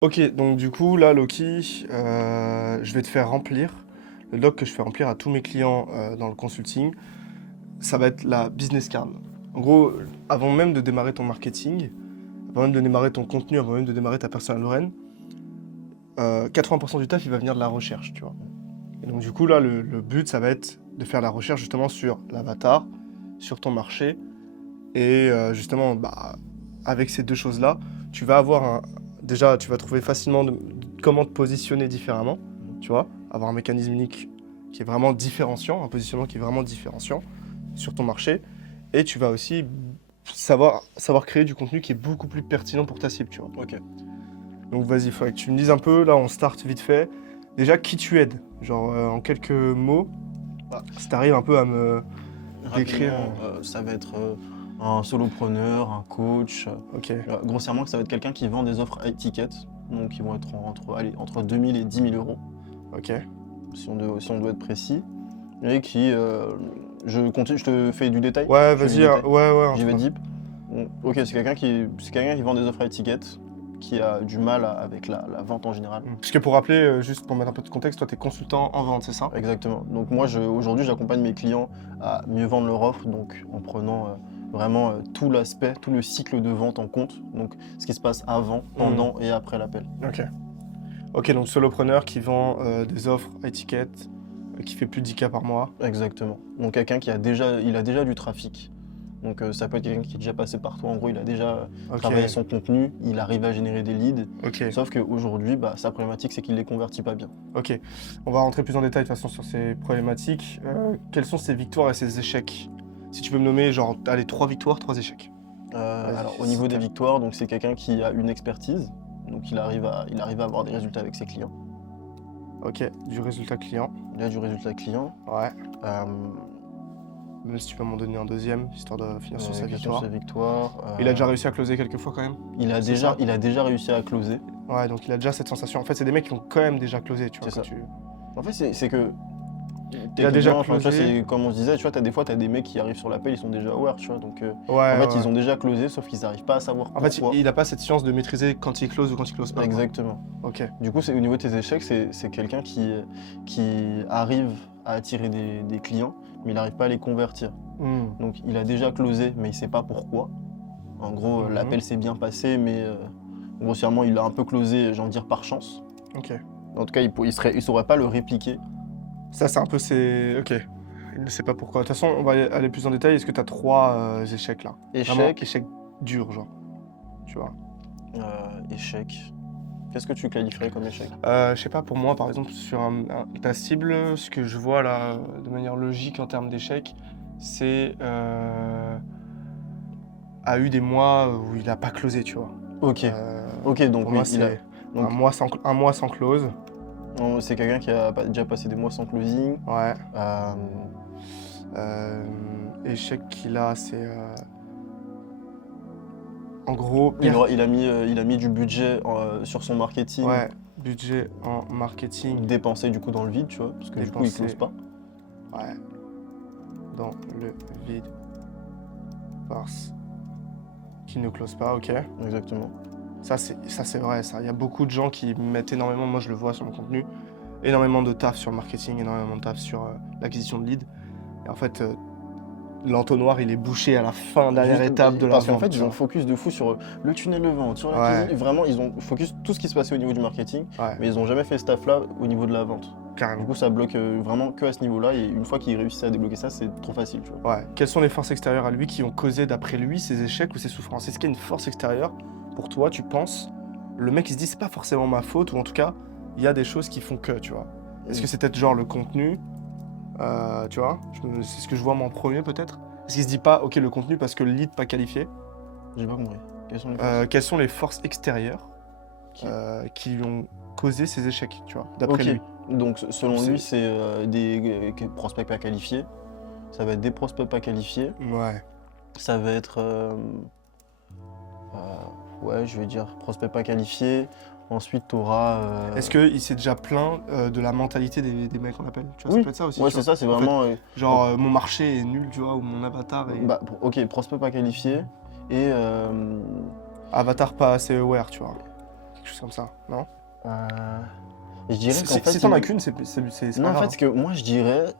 Ok, donc du coup, là, Loki, je vais te faire remplir le doc que je fais remplir à tous mes clients dans le consulting. Ça va être la business card. En gros, avant même de démarrer ton marketing, avant même de démarrer ton contenu, avant même de démarrer ta personal brand, 80% du taf, il va venir de la recherche, tu vois. Et donc du coup, là, le but, ça va être de faire la recherche justement sur l'avatar, sur ton marché. Et justement, bah, avec ces deux choses-là, tu vas avoir un... Déjà, tu vas trouver facilement comment te positionner différemment, tu vois, avoir un mécanisme unique qui est vraiment différenciant, un positionnement qui est vraiment différenciant sur ton marché. Et tu vas aussi savoir créer du contenu qui est beaucoup plus pertinent pour ta cible, tu vois. Ok. Donc vas-y, il faudrait que tu me dises un peu, là on start vite fait. Déjà, qui tu aides? Genre en quelques mots, Bah, si t'arrives un peu à me décrire. rapidement, ça va être un solopreneur, un coach. Ok, Grossièrement, ça va être quelqu'un qui vend des offres high ticket, donc qui vont être entre 2000 et 10 000 euros, ok. si on doit être précis. Et qui. Je te fais du détail. Ouais, Je fais du vas-y, détail. ouais, J'y vais entre. deep. Bon, ok, c'est quelqu'un qui vend des offres high ticket, qui a du mal avec la vente en général. Parce que pour rappeler, juste pour mettre un peu de contexte, toi, t'es consultant en vente, c'est ça? Exactement. Donc moi, aujourd'hui, j'accompagne mes clients à mieux vendre leur offre, donc en prenant vraiment tout l'aspect, tout le cycle de vente en compte. Donc ce qui se passe avant, pendant et après l'appel. Ok. Ok, donc solopreneur qui vend des offres à étiquette, qui fait plus de 10K par mois. Exactement. Donc quelqu'un il a déjà du trafic. Donc ça peut être quelqu'un qui est déjà passé par toi. En gros, il a déjà Ok, travaillé son contenu, il arrive à générer des leads. ok, Sauf qu'aujourd'hui, bah, sa problématique, c'est qu'il les convertit pas bien. ok. On va rentrer plus en détail de toute façon sur ces problématiques. Quelles sont ses victoires et ses échecs? Si tu peux me nommer, genre, allez, 3 victoires, 3 échecs. Vas-y, Alors au si niveau des t'as- victoires, donc c'est quelqu'un qui a une expertise. Donc il arrive à avoir des résultats avec ses clients. Ok, du résultat client. Il a du résultat client. Ouais. Euh, Même si tu peux m'en donner un deuxième, histoire de finir sur sa Question sur victoire. ses victoires. Il a déjà réussi à closer quelques fois quand même? C'est ça? Il a déjà réussi à closer. Ouais, donc il a déjà cette sensation. En fait, c'est des mecs qui ont quand même déjà closé, tu vois. C'est Quand ça. tu... En fait, c'est que Il a déjà techniquement, enfin, tu vois, closé. c'est comme on se disait, tu vois, des fois, t'as des mecs qui arrivent sur l'appel, ils sont déjà aware, tu vois. Donc, Ouais, en fait, ouais. ils ont déjà closé, sauf qu'ils n'arrivent pas à savoir En fait, pourquoi. il a pas cette science de maîtriser quand il close ou quand il close pas, quoi. Exactement. Ok. Du coup, au niveau de tes échecs, c'est quelqu'un qui arrive à attirer des clients, mais il n'arrive pas à les convertir. Hmm. Donc, il a déjà closé, mais il sait pas pourquoi. En gros, Mhm. l'appel s'est bien passé, mais grossièrement, il a un peu closé, j'ai envie de dire, par chance. Ok. En tout cas, il saurait pas le répliquer. Ça, c'est un peu ses. Ok. Il ne sait pas pourquoi. De toute façon, on va aller plus en détail. Est-ce que tu as 3 échecs là? Vraiment Échec, échecs durs, genre. Tu vois. échec. Qu'est-ce que tu qualifierais comme échec? Je sais pas, pour moi, par exemple, sur ta cible, ce que je vois là, de manière logique en termes d'échecs, c'est. A eu des mois où il a pas closé, tu vois. Ok. Euh, Ok, donc pour moi, oui, c'est donc un mois sans close. c'est quelqu'un qui a déjà passé des mois sans closing. Ouais. Euh, Euh, échec qu'il a, c'est en gros il a mis du budget sur son marketing, ouais, budget en marketing dépensé du coup dans le vide, tu vois, parce que du coup il close dépensé pas. ouais, dans le vide parce qu'il ne close pas, ok. Exactement. Ça c'est vrai, ça. Il y a beaucoup de gens qui mettent énormément, moi je le vois sur mon contenu, énormément de taf sur le marketing, énormément de taf sur l'acquisition de leads. Et en fait, l'entonnoir il est bouché à la fin, dernière Juste, étape de la parce qu'en vente. fait, tu ils ont vois. focus de fou sur le tunnel de vente, sur Ouais, l'acquisition. Vraiment, ils ont focus tout ce qui se passait au niveau du marketing, ouais, mais ils ont jamais fait ce taf-là au niveau de la vente. Du carrément. coup, ça bloque vraiment que à ce niveau-là, et une fois qu'ils réussissent à débloquer ça, c'est trop facile, tu vois. Ouais. Quelles sont les forces extérieures à lui qui ont causé, d'après lui, ses échecs ou ses souffrances? Est-ce qu'il y a une force extérieure pour toi, tu penses? Le mec, il se dit, c'est pas forcément ma faute, ou en tout cas, il y a des choses qui font que, tu vois. Est-ce que c'est peut-être genre le contenu, tu vois? C'est ce que je vois moi en premier, peut-être. Est-ce qu'il se dit pas, ok, le contenu parce que le lead pas qualifié? J'ai pas compris. Quelles sont les forces Quelles sont les forces extérieures qui- qui lui ont causé ces échecs, tu vois, d'après Ok, lui? donc selon C'est- lui, c'est des prospects pas qualifiés. Ça va être des prospects pas qualifiés. Ouais. Ça va être, ouais, je vais dire prospects pas qualifiés. Ensuite, tu auras. Est-ce qu'il s'est déjà plaint de la mentalité des mecs qu'on appelle? Tu vois, ça Oui, peut être ça aussi, ouais, tu c'est vois. ça, c'est En fait, vraiment. genre, mon marché est nul, tu vois, ou mon avatar est... Bah, ok, prospect pas qualifié. Et Avatar pas assez aware, tu vois. Quelque quelque chose comme ça, non? Je dirais qu'en fait, Si t'en as il- qu'une, c'est non, pas en grave. fait, ce que moi je dirais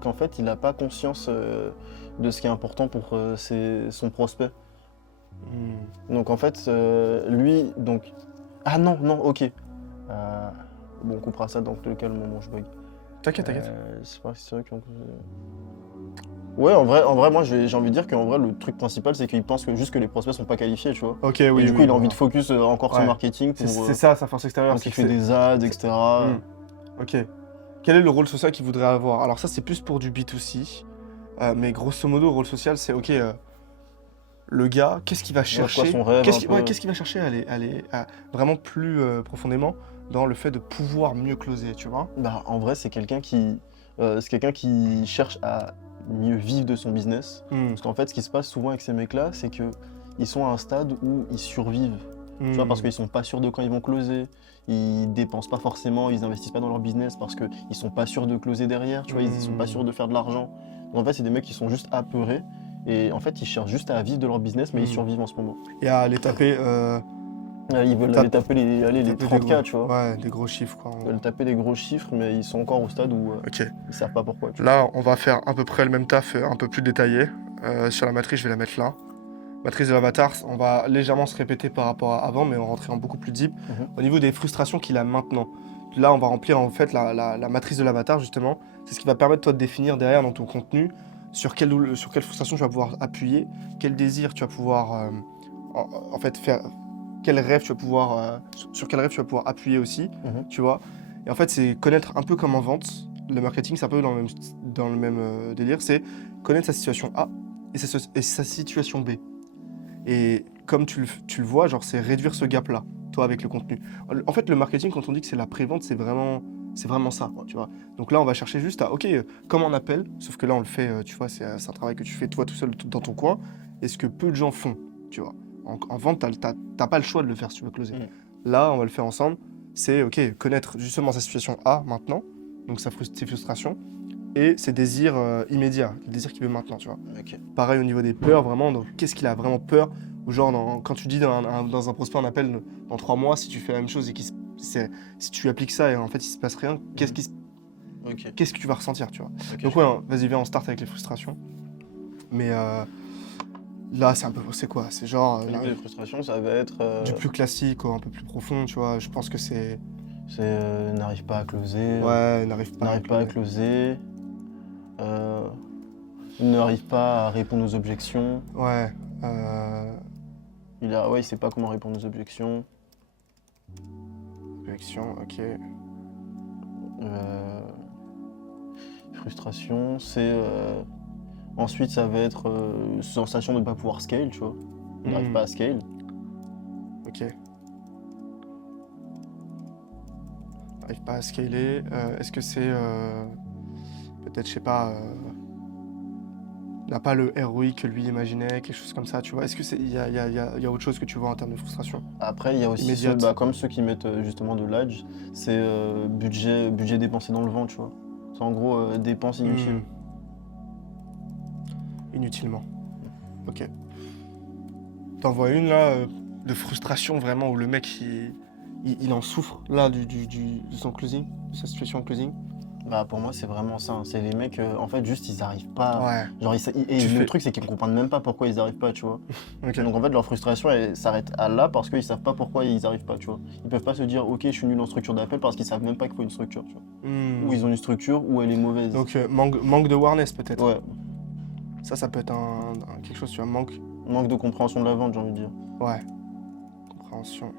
qu'en fait, il n'a pas conscience de ce qui est important pour son prospect. Donc en fait, lui, donc. Ah non, non, ok. Bon, on coupera ça dans le cas le moment où je bug. T'inquiète, t'inquiète. C'est pas c'est vrai qu'on Ouais, en vrai, moi j'ai envie de dire qu'en vrai, le truc principal, c'est qu'il pense que juste que les prospects sont pas qualifiés, tu vois. Ok, Et oui, du coup, oui, il a envie de voilà. focus encore sur Ouais. le marketing pour. C'est ça, sa force extérieure. Donc c'est il que fait c'est- des ads, etc. Ok. Quel est le rôle social qu'il voudrait avoir? Alors ça, c'est plus pour du B2C. Mais grosso modo, rôle social, c'est ok. Le gars, qu'est-ce qu'il va Ouais, quoi, chercher? son rêve un peu. Qu'est-ce qu'il va chercher à vraiment plus profondément dans le fait de pouvoir mieux closer, tu vois? Bah, en vrai, c'est quelqu'un qui cherche à mieux vivre de son business. Parce qu'en fait, ce qui se passe souvent avec ces mecs-là, c'est que ils sont à un stade où ils survivent. Tu vois, parce qu'ils sont pas sûrs de quand ils vont closer. Ils dépensent pas forcément, ils investissent pas dans leur business parce qu'ils sont pas sûrs de closer derrière. Tu vois, ils sont pas sûrs de faire de l'argent. Donc, en fait, c'est des mecs qui sont juste apeurés. Et en fait, ils cherchent juste à vivre de leur business, mais ils survivent en ce moment. Et à aller taper, Ils veulent aller taper les 30K, tu vois. Ouais, des gros chiffres, quoi. En Ils gros. veulent taper des gros chiffres, mais ils sont encore au stade où Ok. ils savent pas pourquoi. Tu Là, on va faire à peu près le même taf, un peu plus détaillé. Sur la matrice, je vais la mettre là. Matrice de l'avatar, on va légèrement se répéter par rapport à avant, mais on va rentrer en beaucoup plus deep. Au niveau des frustrations qu'il a maintenant. Là, on va remplir en fait la matrice de l'avatar, justement. C'est ce qui va permettre toi de définir derrière dans ton contenu sur quelle frustration tu vas pouvoir appuyer, quel désir tu vas pouvoir en fait faire, quel rêve tu vas pouvoir, sur quel rêve tu vas pouvoir appuyer aussi, Mhm. tu vois. Et en fait, c'est connaître un peu comme en vente. Le marketing, c'est un peu dans le même délire. C'est connaître sa situation A et sa situation B. Et comme tu le vois, genre, c'est réduire ce gap-là, toi, avec le contenu. En fait, le marketing, quand on dit que c'est la prévente, c'est vraiment ça, quoi, tu vois. Donc là, on va chercher juste à, ok, comme on appelle, sauf que là, on le fait, tu vois, c'est un travail que tu fais toi tout seul dans ton coin, et ce que peu de gens font, tu vois. En vente, t'as pas le choix de le faire si tu veux closer. Là, on va le faire ensemble. C'est, ok, connaître justement sa situation A maintenant, donc ses frustrations, et ses désirs immédiats, les désirs qu'il veut maintenant, tu vois. Ok. Pareil au niveau des peurs, vraiment, donc qu'est-ce qu'il a vraiment peur? Ou genre, quand tu dis dans un prospect en appel dans 3 mois, si tu fais la même chose et si tu appliques ça et en fait il se passe rien, qu'est-ce que tu vas ressentir, tu vois? Ok, Donc ouais, vas-y, viens, on start avec les frustrations. Mais là, c'est quoi? C'est genre Au niveau des frustrations, ça va être. du plus classique, un peu plus profond, tu vois. Je pense que c'est N'arrive pas à closer. ouais, n'arrive pas. N'arrive pas à closer. N'arrive pas à répondre aux objections. Ouais. Il sait pas comment répondre aux objections. Réaction, ok. Frustration, c'est. Ensuite, ça va être sensation de ne pas pouvoir scale, tu vois. Il n'arrive pas à scale. Ok. N'arrive pas à scaler. Est-ce que c'est peut-être, je sais pas, n'a pas le ROI que lui imaginait, quelque chose comme ça, tu vois? Est-ce que il y a autre chose que tu vois en termes de frustration? Après, il y a aussi Immédiate. comme ceux qui mettent justement de l'adge, c'est budget dépensé dans le vent, tu vois. C'est en gros dépenses inutiles. Inutilement. Ok. T'en vois une là de frustration vraiment où le mec il en souffre là de son closing, de sa situation en closing. Bah pour moi c'est vraiment ça, hein. C'est les mecs en fait juste ils arrivent pas. Ouais. Genre le truc c'est qu'ils comprennent même pas pourquoi ils arrivent pas, tu vois. Ok. Donc en fait leur frustration elle s'arrête à là parce qu'ils savent pas pourquoi ils arrivent pas, tu vois. Ils peuvent pas se dire ok je suis nul en structure d'appel parce qu'ils savent même pas qu'il faut une structure, tu vois. Ou ils ont une structure ou elle est mauvaise. Donc manque de awareness peut-être. Ouais. Ça peut être quelque chose, tu vois, Manque de compréhension de la vente, j'ai envie de dire. Ouais. Compréhension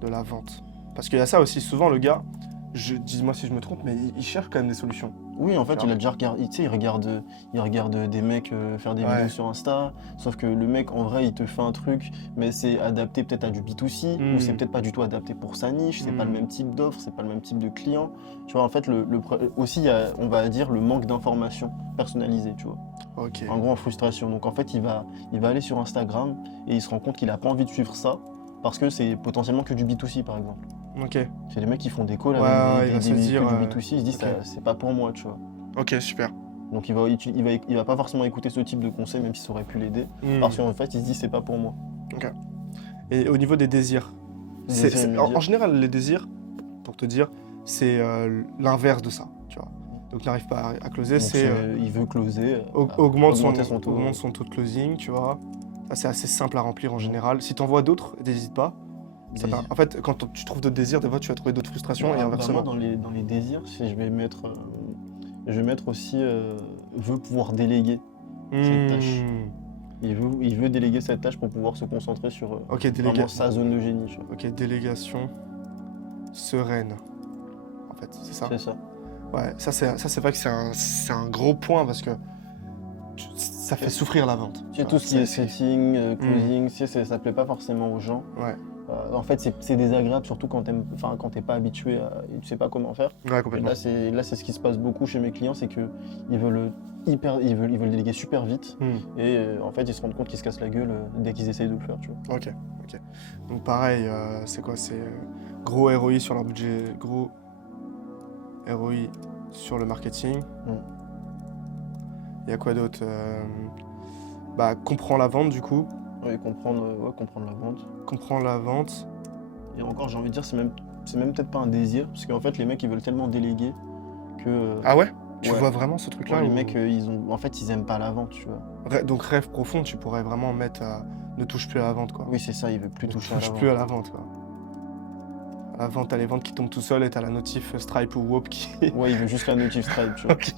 de la vente. Parce qu'il y a ça aussi, souvent le gars, dis-moi si je me trompe, mais il cherche quand même des solutions. Oui, en fait, il a déjà regardé, tu sais, il regarde des mecs faire des vidéos sur Insta, sauf que le mec, en vrai, il te fait un truc, mais c'est adapté peut-être à du B2C, ou c'est peut-être pas du tout adapté pour sa niche, c'est pas le même type d'offre, c'est pas le même type de client. Tu vois, en fait, aussi, il y a, on va dire, le manque d'informations personnalisées, tu vois. Ok. En gros, en frustration. Donc, en fait, il va aller sur Instagram et il se rend compte qu'il a pas envie de suivre ça, parce que c'est potentiellement que du B2C, par exemple. Ok. C'est des mecs qui font des calls Ouais, avec il va se que dire, du B2C, ils se disent ok. c'est pas pour moi, tu vois. Ok, super. Donc il va pas forcément écouter ce type de conseils, même si ça aurait pu l'aider, parce qu'en fait il se dit c'est pas pour moi. Ok. Et au niveau des désirs, En général, les désirs, pour te dire, c'est l'inverse de ça, tu vois. Donc n'arrive pas à closer, c'est il veut closer, augmente son taux. taux de closing, tu vois. Ça, c'est assez simple à remplir en général. Si t'en vois d'autres, n'hésite pas. En fait, quand tu trouves d'autres désirs, des fois tu vas trouver d'autres frustrations et inversement. Dans les désirs, je vais mettre aussi veut pouvoir déléguer cette tâche. Il veut déléguer cette tâche pour pouvoir se concentrer sur vraiment sa zone de génie. Tu vois. Ok, délégation sereine. En fait, c'est ça. C'est ça. Ouais, ça c'est vrai que c'est un gros point parce que ça fait souffrir la vente. Tout ce qui est setting, closing, ça plaît pas forcément aux gens. Ouais. En fait, c'est désagréable, surtout quand t'es pas habitué et tu sais pas comment faire. Ouais, complètement. Et là, c'est ce qui se passe beaucoup chez mes clients, c'est que ils veulent déléguer super vite et en fait, ils se rendent compte qu'ils se cassent la gueule dès qu'ils essayent de le faire, tu vois. Ok. Donc pareil, c'est quoi? C'est gros ROI sur leur budget, gros ROI sur le marketing. Il y a quoi d'autre? Comprends la vente du coup. Oui, comprendre la vente. Comprendre la vente. Et encore, j'ai envie de dire, c'est même peut-être pas un désir, parce qu'en fait, les mecs, ils veulent tellement déléguer que... Ah ouais? Tu vois vraiment ce truc-là? Les mecs, ils aiment pas la vente, tu vois. Donc rêve profond, tu pourrais vraiment mettre ne touche plus à la vente, quoi. Oui, c'est ça, il veut plus toucher à la vente. Touche plus à la vente, quoi. À la vente, t'as les ventes qui tombent tout seul et t'as la notif Stripe ou Whoop qui... Ouais, il veut juste la notif Stripe, tu vois. Okay,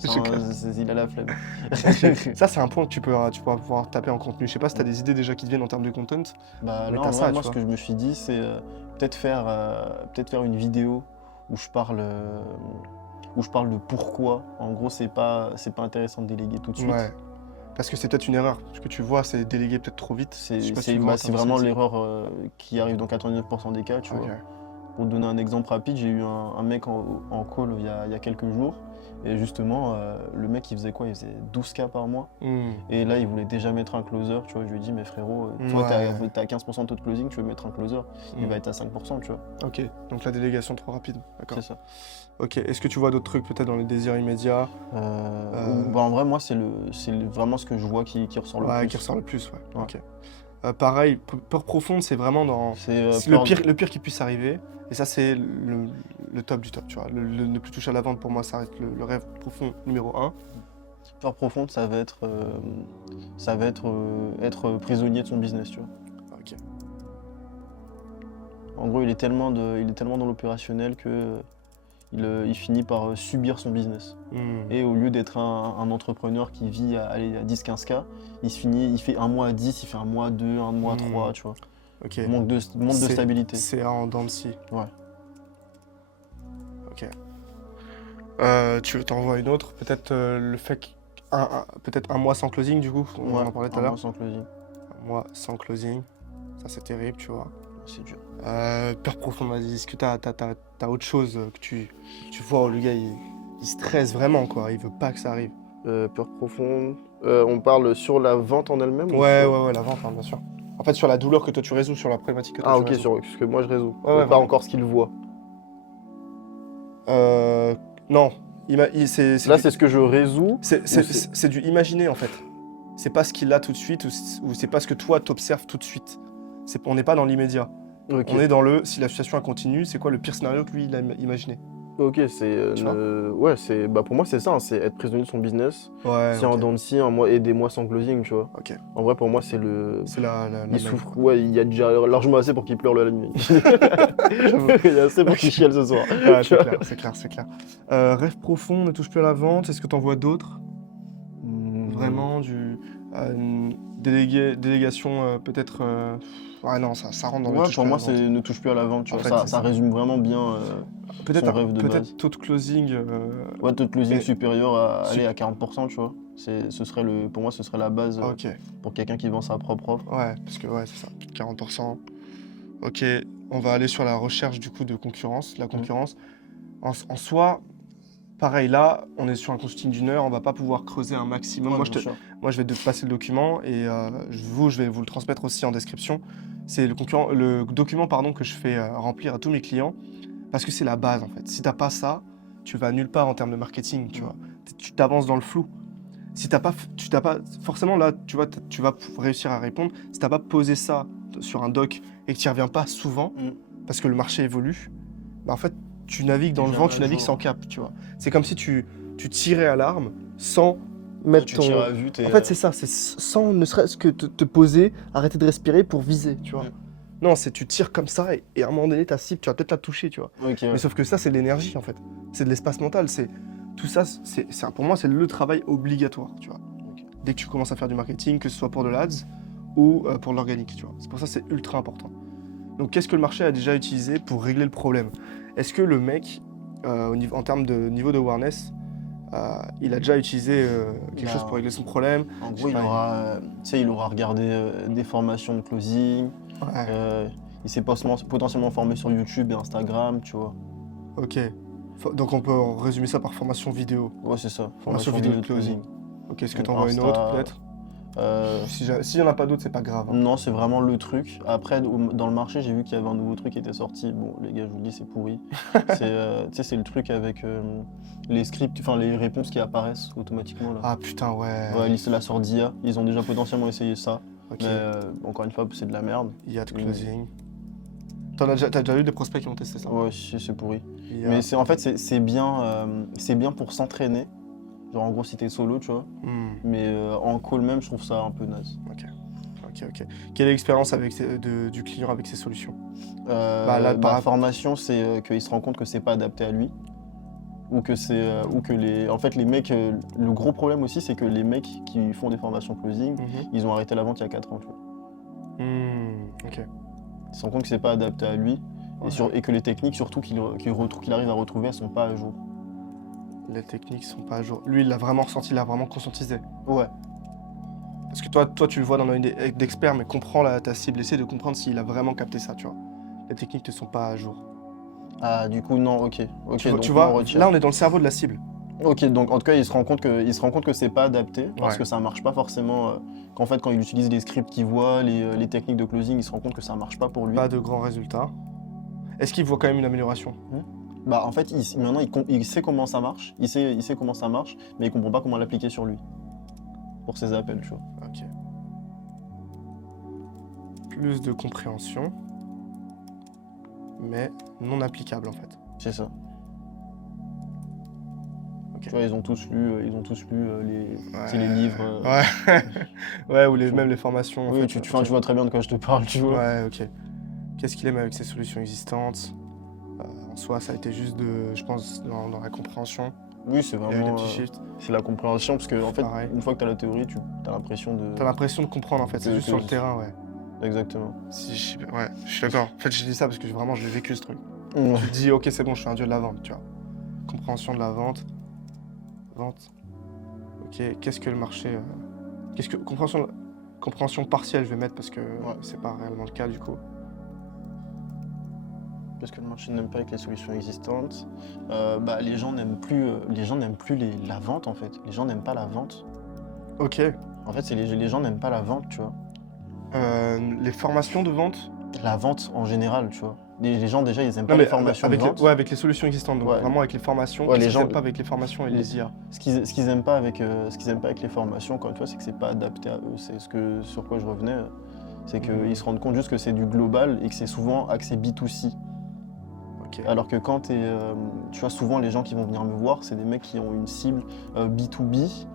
il a la flemme. Ça, c'est un point que tu pourras pouvoir taper en contenu. Je sais pas si t'as des idées déjà qui te viennent en termes de content. Moi, ce que je me suis dit, c'est peut-être faire une vidéo où je parle de pourquoi. En gros, c'est pas intéressant de déléguer tout de suite. Ouais. Parce que c'est peut-être une erreur. Ce que tu vois, c'est déléguer peut-être trop vite. C'est vraiment l'erreur qui arrive dans 99% des cas, tu vois. Pour te donner un exemple rapide, j'ai eu un mec en call il y a quelques jours. Et justement, le mec, il faisait quoi? Il faisait 12K par mois. Et là, il voulait déjà mettre un closer. Tu vois, je lui ai dit, mais frérot, toi, t'as 15% de taux de closing, tu veux mettre un closer. Il va être à 5%, tu vois. Ok, donc la délégation trop rapide. D'accord. C'est ça. Ok, est-ce que tu vois d'autres trucs peut-être dans les désirs immédiats? En vrai, moi, c'est vraiment ce que je vois qui ressort le plus. Ouais, qui ressort le plus, ouais. Ok. Pareil, peur profonde, c'est vraiment dans le pire qui puisse arriver. Et ça, c'est le top du top, tu vois. Ne plus toucher à la vente, pour moi, ça reste le rêve profond numéro 1. Peur profonde, ça va être être prisonnier de son business, tu vois. Ok. En gros, il est tellement dans l'opérationnel que il finit par subir son business. Et au lieu d'être un entrepreneur qui vit à 10-15K, il fait un mois à 10, il fait un mois à 2, un mois à 3, tu vois. Ok. Manque de stabilité. C'est en dents de scie. Ouais. Ok. Tu t'envoies une autre, peut-être le fait peut-être un mois sans closing du coup, on en parlait tout à l'heure. Un mois sans closing. Un mois sans closing, ça c'est terrible, tu vois. C'est dur. Peur profonde, vas-y, est-ce que t'as autre chose que tu vois où le gars il stresse vraiment, quoi, il veut pas que ça arrive? Peur profonde, on parle sur la vente en elle-même? Ouais, la vente, hein, bien sûr. En fait, sur la douleur que toi tu résous, sur la problématique que toi tu résous. sur ce que moi je résous, pas encore ce qu'il voit. Non, c'est ce que je résous. C'est du imaginer en fait. C'est pas ce qu'il a tout de suite ou c'est pas ce que toi t'observes tout de suite. On n'est pas dans l'immédiat. Okay. On est dans si la situation continue, c'est quoi le pire scénario que lui il a imaginé? Ok, pour moi c'est ça, hein, c'est être prisonnier de son business. Ouais. C'est en dents de scie, un mois et des mois sans closing, tu vois. Ok. En vrai, pour moi, c'est il souffre. Ouais, il y a déjà largement assez pour qu'il pleure la nuit. Il y a assez pour qu'il chiale ce soir. Ouais, c'est clair. Rêve profond, ne touche plus à la vente. Est-ce que t'en vois d'autres? Vraiment délégation peut-être. Ouais, non, ça rentre dans le touche pour plus moi, à la vente. c'est ne touche plus à la vente, tu vois. Fait, ça résume vraiment bien son rêve de base. Peut-être taux de closing. Ouais, taux de closing supérieur à 40%, tu vois. Pour moi, ce serait la base pour quelqu'un qui vend sa propre offre. Ouais, parce que c'est ça, plus de 40%. Ok, on va aller sur la recherche du coup de concurrence. La concurrence, en soi, pareil, là, on est sur un consulting d'une heure, on va pas pouvoir creuser un maximum. Ouais, moi, je vais te passer le document et je vais vous le transmettre aussi en description. C'est le document que je fais remplir à tous mes clients parce que c'est la base en fait. Si t'as pas ça, tu vas nulle part en termes de marketing, tu vois. Tu t'avances dans le flou. Si t'as pas, forcément là, tu vois, tu vas réussir à répondre. Si t'as pas posé ça sur un doc et que tu y reviens pas souvent, parce que le marché évolue, bah, en fait, tu navigues dans Et le jamais vent, tu à navigues jour. sans cap, tu vois. C'est comme si tu tirais à l'arme sans mettre Tu ton... tires à vue, En fait, c'est ça, c'est sans ne serait-ce que te poser, arrêter de respirer pour viser, tu vois. Mm. Non, c'est tu tires comme ça et à un moment donné, ta cible, tu vas peut-être la toucher, tu vois. Ok, ouais. Mais sauf que ça, c'est de l'énergie, en fait. C'est de l'espace mental, c'est... Tout ça, pour moi, c'est le travail obligatoire, tu vois. Ok. Dès que tu commences à faire du marketing, que ce soit pour de l'ADS ou pour de l'organique, tu vois. C'est pour ça que c'est ultra important. Donc, qu'est-ce que le marché a déjà utilisé pour régler le problème? Est-ce que le mec, en termes de niveau de awareness, il a déjà utilisé quelque chose pour régler son problème? En Je gros, sais pas, il aura regardé des formations de closing. Ouais, Il s'est potentiellement formé sur YouTube et Instagram, tu vois. ok. Donc, on peut résumer ça par formation vidéo. Ouais, c'est ça. Formation vidéo de closing. Ok, est-ce que Donc, tu envoies une autre, Insta, peut-être? Euh, S'il n'y en a pas d'autres, c'est pas grave, hein. non, c'est vraiment le truc. Après, dans le marché, j'ai vu qu'il y avait un nouveau truc qui était sorti. Bon, les gars, je vous le dis, c'est pourri. C'est le truc avec les scripts, enfin les réponses qui apparaissent automatiquement là. Ah putain, ouais. Ouais, c'est la sorte d'IA. Ils ont déjà potentiellement essayé ça. Ok. Mais encore une fois, c'est de la merde. IA de closing. T'as déjà eu des prospects qui ont testé ça? Ouais, c'est pourri. IA. Mais en fait, c'est bien pour s'entraîner. Genre, en gros, si t'es solo, tu vois. Hmm, Mais en call même, je trouve ça un peu naze. ok. Quelle est l'expérience du client avec ces solutions? Là, La formation, c'est qu'il se rend compte que c'est pas adapté à lui. Ou que en fait, les mecs. Le gros problème aussi, c'est que les mecs qui font des formations closing, ils ont arrêté la vente il y a 4 ans, tu vois. Ok. Ils se rendent compte que c'est pas adapté à lui. Ouais. Et que les techniques, surtout qu'il arrive à retrouver, elles sont pas à jour. Les techniques sont pas à jour. Lui, il l'a vraiment ressenti, il l'a vraiment conscientisé. Ouais. Parce que toi, tu le vois dans l'œil d'expert, mais comprends ta cible, essaie de comprendre s'il a vraiment capté ça, tu vois. Les techniques ne sont pas à jour. Ah, du coup, non, ok. Donc Tu on vois, retire. là, on est dans le cerveau de la cible. Ok, donc en tout cas, il se rend compte que c'est pas adapté parce Ouais. que ça marche pas forcément. Qu'en fait, quand il utilise les scripts qu'il voit, les techniques de closing, il se rend compte que ça marche pas pour lui. Pas de grands résultats. Est-ce qu'il voit quand même une amélioration? Bah, en fait, maintenant, il sait comment ça marche. Il sait comment ça marche, mais il comprend pas comment l'appliquer sur lui. Pour ses appels, tu vois. Ok. Plus de compréhension, mais non applicable en fait. C'est ça. Ok. Tu vois, ils ont tous lu les livres. Ouais. Ouais, ou même les formations. En Oui, fait, tu vois très bien de quoi je te parle, tu vois. Ouais, ok. Qu'est-ce qu'il aime avec ces solutions existantes? En soi, ça a été juste je pense, dans la compréhension. Oui, c'est Il y a eu vraiment. des petits shifts. C'est la compréhension, parce que en fait, Pareil. une fois que tu as la théorie, tu as l'impression de. T'as l'impression de comprendre en fait, c'est Que- juste que- sur le terrain, ouais. Exactement. Ouais, je suis d'accord. En fait, je dis ça parce que vraiment, je l'ai vécu ce truc. Ouais. Tu te dis, ok, c'est bon, je suis un dieu de la vente, tu vois. Compréhension de la vente. Vente. Ok, qu'est-ce que le marché. Compréhension partielle, je vais mettre parce que c'est pas réellement le cas du coup. Parce que le marché n'aime pas avec les solutions existantes. Les gens n'aiment plus, la vente en fait. Les gens n'aiment pas la vente. Ok. En fait, les gens n'aiment pas la vente, tu vois. Les formations de vente? La vente en général, tu vois. Les gens déjà, ils aiment pas Non, les mais formations de vente. avec les solutions existantes, donc Ouais. vraiment avec les formations. Ouais, Qu'est-ce les qu'ils gens- aiment pas avec les formations et les IA? Ce qu'ils aiment pas avec les formations, encore une fois, c'est que c'est pas adapté à eux. C'est sur quoi je revenais. C'est qu'ils se rendent compte juste que c'est du global et que c'est souvent axé B2C. Ok. Alors que quand tu vois, souvent les gens qui vont venir me voir, c'est des mecs qui ont une cible B2B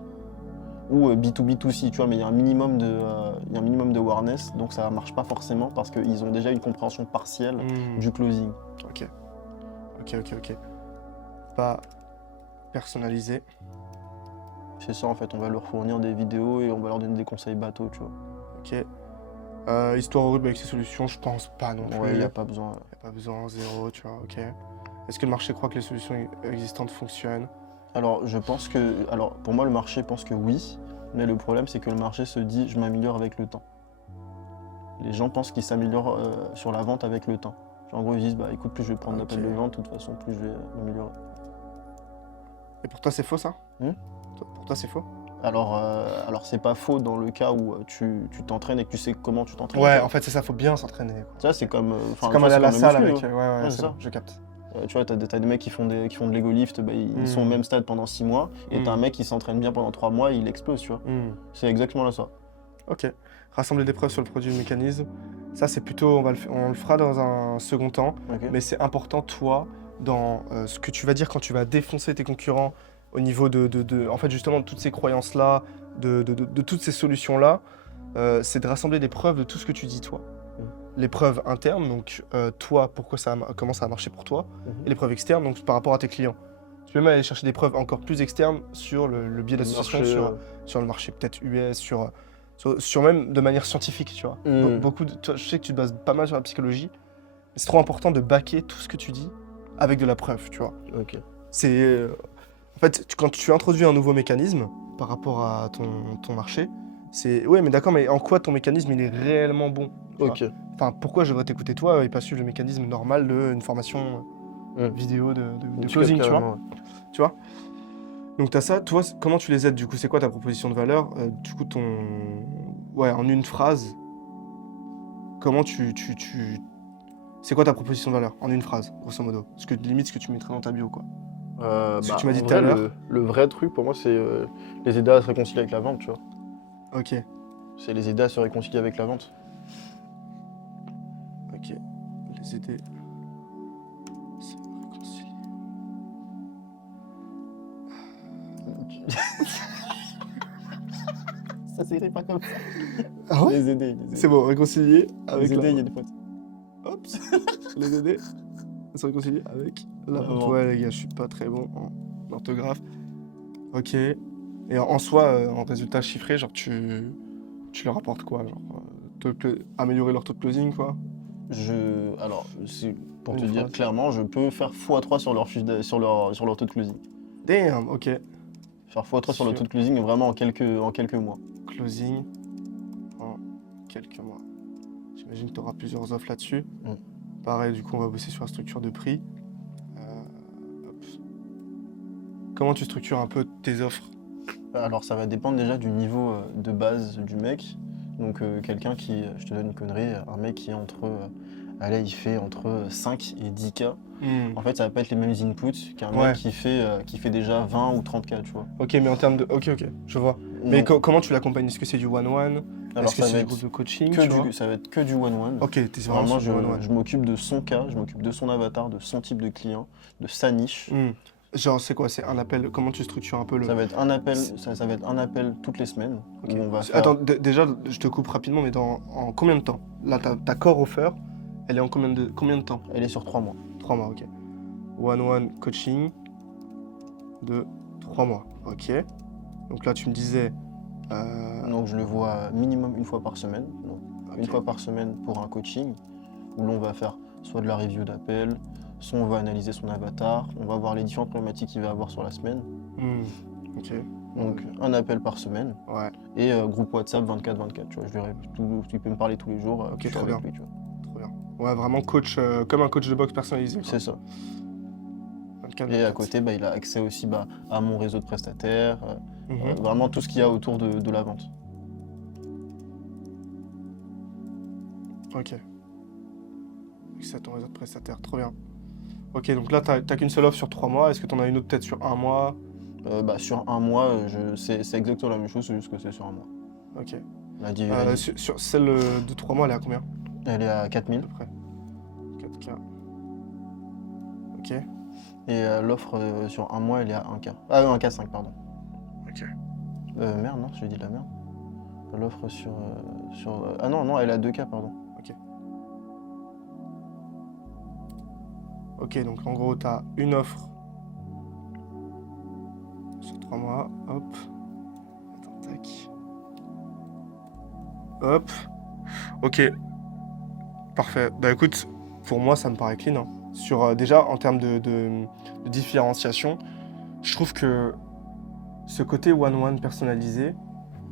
ou B2B2C, tu vois, mais il y a un minimum de awareness, donc ça marche pas forcément parce qu'ils ont déjà une compréhension partielle du closing. Ok. Pas personnalisé. C'est ça en fait, on va leur fournir des vidéos et on va leur donner des conseils bateaux, tu vois. Ok. Histoire horrible avec ces solutions, je pense pas non plus. Ouais, il n'y a pas besoin. Y a pas besoin, zéro, tu vois, ok. Est-ce que le marché croit que les solutions existantes fonctionnent? Alors, pour moi, le marché pense que oui, mais le problème, c'est que le marché se dit, je m'améliore avec le temps. Les gens pensent qu'ils s'améliorent sur la vente avec le temps. Genre, en gros, ils disent, bah écoute, plus je vais prendre d'appels de vente, de toute façon, plus je vais m'améliorer. Et pour toi, c'est faux ça? Pour toi, c'est faux? Alors c'est pas faux dans le cas où tu t'entraînes et que tu sais comment tu t'entraînes. Ouais, en fait, c'est ça, faut bien s'entraîner, quoi. Ça, c'est comme. C'est comme aller à la salle avec. muscu, hein. Ouais, Ouais, c'est c'est bon, ça. je capte. Tu vois, t'as des mecs qui font de l'ego lift, ils sont au même stade pendant 6 mois, et t'as un mec qui s'entraîne bien pendant 3 mois et il explose, tu vois. C'est exactement là ça. Ok. rassembler des preuves sur le produit et le mécanisme. Ça, c'est plutôt, on le fera dans un second temps, Ok. mais c'est important, toi, dans ce que tu vas dire quand tu vas défoncer tes concurrents au niveau en fait, justement, de toutes ces croyances-là, de toutes ces solutions-là, c'est de rassembler des preuves de tout ce que tu dis, toi. Les preuves internes, donc toi, comment ça a marché pour toi, et les preuves externes, donc par rapport à tes clients. Tu peux même aller chercher des preuves encore plus externes sur le biais d'association, Marché, sur le marché peut-être US, sur même de manière scientifique, tu vois. Toi, je sais que tu te bases pas mal sur la psychologie, mais c'est trop important de backer tout ce que tu dis avec de la preuve, tu vois. Ok. C'est, en fait, quand tu introduis un nouveau mécanisme par rapport à ton marché, c'est, ouais, mais d'accord, mais en quoi ton mécanisme, il est réellement bon, tu vois. Ok. Enfin, pourquoi je devrais t'écouter toi et pas suivre le mécanisme normal d'une formation vidéo de closing, tu vois. Carrément, ouais. Tu vois. Donc t'as ça, toi, comment tu les aides du coup? C'est quoi ta proposition de valeur? Du coup, ouais, en une phrase, comment c'est quoi ta proposition de valeur? En une phrase, grosso modo. Limite ce que tu mettrais dans ta bio, quoi. Ce que tu m'as dit En tout à vrai, l'heure. le vrai truc pour moi, c'est les aider à se réconcilier avec la vente, tu vois. Ok, C'est les aider à se réconcilier avec la vente. ok. Les aider. Se réconcilier. Ça s'écrit pas comme ça. Ah ouais? Les aider. C'est bon, réconcilier avec Les aider, il y la... a des potes. Hop. Les aider à se réconcilier avec la La vente. vente. Ouais, les gars, je suis pas très bon en orthographe. Ok. Et en soi, en résultat chiffré, genre tu leur apportes quoi? Genre améliorer leur taux de closing, quoi? Alors, pour Une te dire phrase. clairement, je peux faire x3 sur leur sur leur taux de closing. Damn, ok. Faire x3 sur le Sur taux de closing vraiment en quelques mois. closing en quelques mois. J'imagine que tu auras plusieurs offres là-dessus. Pareil, du coup, on va bosser sur la structure de prix. Hop. Comment tu structures un peu tes offres? Alors ça va dépendre déjà du niveau de base du mec. Donc quelqu'un qui, je te donne une connerie, un mec qui est allez, il fait entre 5 et 10K. En fait, ça va pas être les mêmes inputs qu'un Ouais. mec qui fait déjà 20 ou 30K, tu vois. Ok, mais en termes de... Ok, je vois. Mais comment tu l'accompagnes? Est-ce que c'est du one-one? Alors Est-ce que ça c'est va du être groupe de coaching, que tu vois? ça va être que du one-one. Ok, t'es vraiment Vraiment, sur du one-one. je m'occupe de son cas, je m'occupe de son avatar, de son type de client, de sa niche. Genre, c'est quoi? C'est un appel? Comment tu structures un peu le... Ça va être un appel, ça va être un appel toutes les semaines. Ok. Où on va faire... Attends, déjà, je te coupe rapidement, mais en combien de temps? Là, ta core offer, elle est en combien de temps? Elle est sur 3 mois. 3 mois, ok. One-one coaching de 3 mois, ok. Donc là, tu me disais... Donc je le vois minimum une fois par semaine. Donc, Ok. Une fois par semaine pour un coaching, où l'on va faire soit de la review d'appel, soit on va analyser son avatar, on va voir les différentes problématiques qu'il va avoir sur la semaine. Ok. Donc un appel par semaine. Ouais. Et groupe WhatsApp 24/24, tu vois, je verrai tu peux me parler tous les jours. Ok, je suis trop avec bien. lui, tu vois. Trop bien. Ouais, vraiment coach, comme un coach de boxe personnalisé, quoi. C'est ça. 24, Et à 24. côté, il a accès aussi à mon réseau de prestataires, Mhm. vraiment tout ce qu'il y a autour de la vente. Ok. C'est ton réseau de prestataires, trop bien. Ok, donc là, t'as qu'une seule offre sur 3 mois. Est-ce que t'en as une autre peut-être sur 1 mois? Sur un mois, c'est exactement la même chose, c'est juste que c'est sur un mois. Ok. La Sur celle de 3 mois, elle est à combien? elle est à À 4000. peu près. 4K. Ok. Et l'offre sur un mois, elle est à 1K. Ah non, 1K5, pardon. Ok. Merde, non, j'ai dit de la merde. L'offre ah non, elle est à 2K, pardon. Ok, donc en gros, t'as une offre sur 3 mois. Hop. Attends, tac. Hop. Ok. Parfait. Bah écoute, pour moi, ça me paraît clean, hein. Déjà, en termes de différenciation, je trouve que ce côté one-one personnalisé,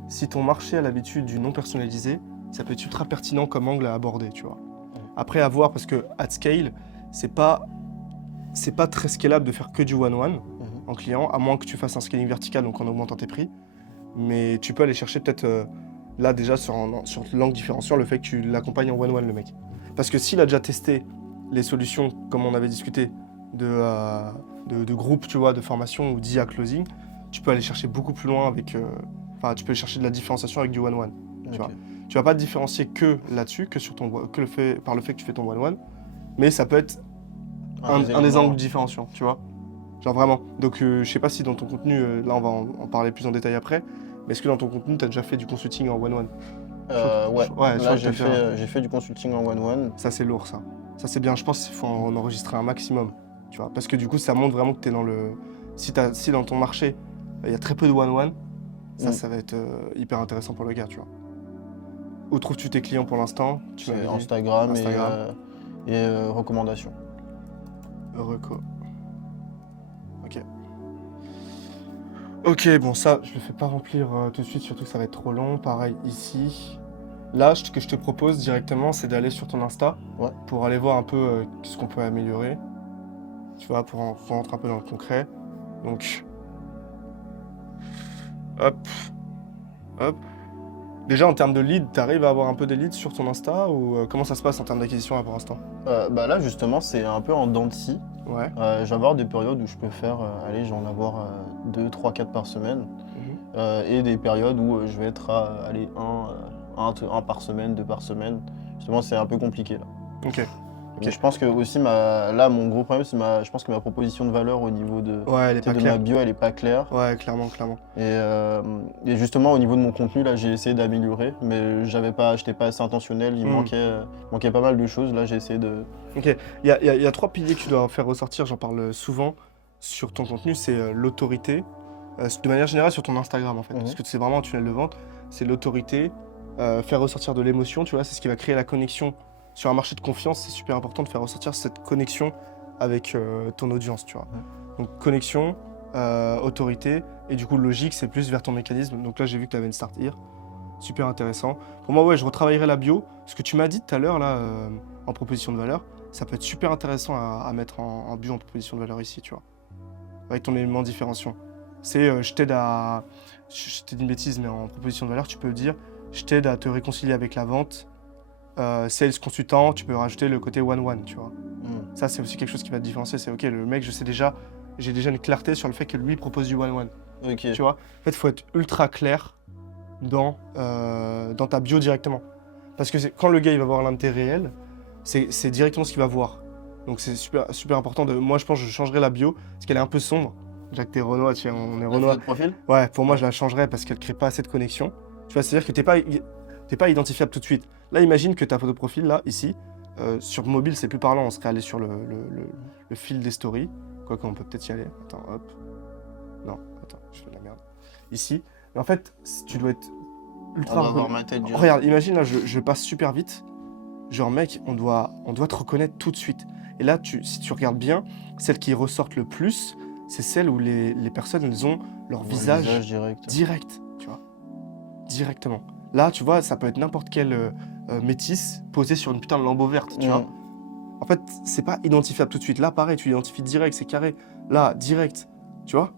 si ton marché a l'habitude du non personnalisé, ça peut être ultra pertinent comme angle à aborder, tu vois. Après, à voir, parce que at scale, c'est pas très scalable de faire que du one-one en client, à moins que tu fasses un scaling vertical, donc en augmentant tes prix. Mais tu peux aller chercher peut-être, là déjà, sur l'angle différenciant, le fait que tu l'accompagnes en one-one, le mec. Parce que s'il a déjà testé les solutions, comme on avait discuté, de groupe, tu vois, de formation ou d'IA closing, tu peux aller chercher beaucoup plus loin avec... tu peux aller chercher de la différenciation avec du one-one, tu vois. tu vas pas te différencier que là-dessus, par le fait que tu fais ton one-one, mais ça peut être un des angles différenciants, tu vois. Genre vraiment. Donc je sais pas si dans ton contenu, là on va en parler plus en détail après, mais est-ce que dans ton contenu, tu as déjà fait du consulting en one-one? Ouais, là j'ai fait du consulting en one-one. Ça c'est lourd ça. Ça c'est bien, je pense qu'il faut en enregistrer un maximum, tu vois. Parce que du coup ça montre vraiment que tu es dans le... Si dans ton marché, il y a très peu de one-one, ça va être hyper intéressant pour le gars, tu vois. Où trouves-tu tes clients pour l'instant? C'est Instagram. Et recommandations. Reco. Ok, bon ça, je le fais pas remplir tout de suite, surtout que ça va être trop long. Pareil ici. Là, ce que je te propose directement, c'est d'aller sur ton Insta pour aller voir un peu ce qu'on peut améliorer. Tu vois, pour rentrer un peu dans le concret. Donc, hop. Déjà, en termes de leads, tu arrives à avoir un peu des leads sur ton Insta ou comment ça se passe en termes d'acquisition là pour l'instant? Là, justement, c'est un peu en dents de scie. Ouais. Je vais avoir des périodes où je peux faire, je vais en avoir 2, 3, 4 par semaine. Et des périodes où je vais être à un par semaine, 2 par semaine. Justement, c'est un peu compliqué là. Ok. Mais je pense que aussi, mon gros problème, c'est je pense que ma proposition de valeur au niveau de ma bio, elle est pas claire. Ouais, clairement. Et justement, au niveau de mon contenu, là, j'ai essayé d'améliorer, mais j'étais pas assez intentionnel, il manquait pas mal de choses. Là, j'ai essayé de... Ok, il y a 3 piliers que tu dois faire ressortir, j'en parle souvent sur ton contenu, c'est l'autorité, de manière générale sur ton Instagram en fait, parce que c'est vraiment un tunnel de vente, c'est l'autorité, faire ressortir de l'émotion, tu vois, c'est ce qui va créer la connexion. Sur un marché de confiance, c'est super important de faire ressortir cette connexion avec ton audience, tu vois. Donc connexion, autorité, et du coup logique, c'est plus vers ton mécanisme. Donc là, j'ai vu que tu avais une start here, super intéressant. Pour moi, ouais, je retravaillerai la bio. Ce que tu m'as dit tout à l'heure, là, en proposition de valeur, ça peut être super intéressant à mettre en bio en proposition de valeur ici, tu vois. Avec ton élément différenciant. C'est, je t'aide à... Je t'ai dit une bêtise, mais en proposition de valeur, tu peux dire, je t'aide à te réconcilier avec la vente. Sales consultant, tu peux rajouter le côté one-one, tu vois. Ça, c'est aussi quelque chose qui va te différencier. C'est ok, le mec, j'ai déjà une clarté sur le fait que lui propose du one-one. Tu vois. En fait, il faut être ultra clair dans ta bio directement. Parce que quand le gars il va voir l'intérêt réel, c'est directement ce qu'il va voir. Donc c'est super, super important. Moi, je pense que je changerai la bio parce qu'elle est un peu sombre. Déjà que t'es Renoir, on est Renoir. Profil. Ouais, pour moi, je la changerais parce qu'elle crée pas assez de connexion. Tu vois, c'est-à-dire que t'es pas identifiable tout de suite. Là, imagine que ta photo de profil, là, ici, sur mobile, c'est plus parlant. On serait allé sur le fil des stories. Quoique, on peut peut-être y aller. Attends, hop. Non, attends, je fais de la merde. Ici. Mais en fait, tu dois être ultra... On doit avoir ma tête. Regarde, imagine, là, je passe super vite. Genre, mec, on doit te reconnaître tout de suite. Et là, si tu regardes bien, celles qui ressortent le plus, c'est celles où les personnes, elles ont leur visage direct, tu vois. Directement. Là, tu vois, ça peut être n'importe quelle métisse posée sur une putain de lambeau verte, tu vois. En fait, c'est pas identifiable tout de suite. Là, pareil, tu l'identifies direct, c'est carré. Là, direct, tu vois.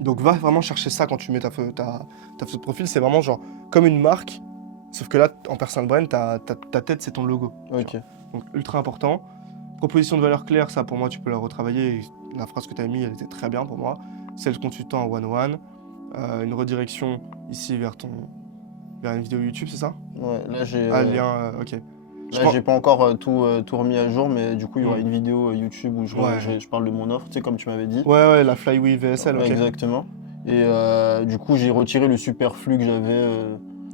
Donc, va vraiment chercher ça quand tu mets ta photo de profil. C'est vraiment genre comme une marque, sauf que là, en personal brand, ta tête, c'est ton logo. Ok. Donc, ultra important. Proposition de valeur claire, ça, pour moi, tu peux la retravailler. La phrase que tu as mis, elle était très bien pour moi. Sales consultant en one-one. Une redirection ici vers une vidéo YouTube, c'est ça? Ouais, là j'ai... lien, ok. Là j'ai pas encore tout remis à jour, mais du coup il y aura une vidéo YouTube où je parle de mon offre, tu sais, comme tu m'avais dit. Ouais, la Flywheel VSL, ok. Exactement. Et du coup j'ai retiré le superflu que j'avais.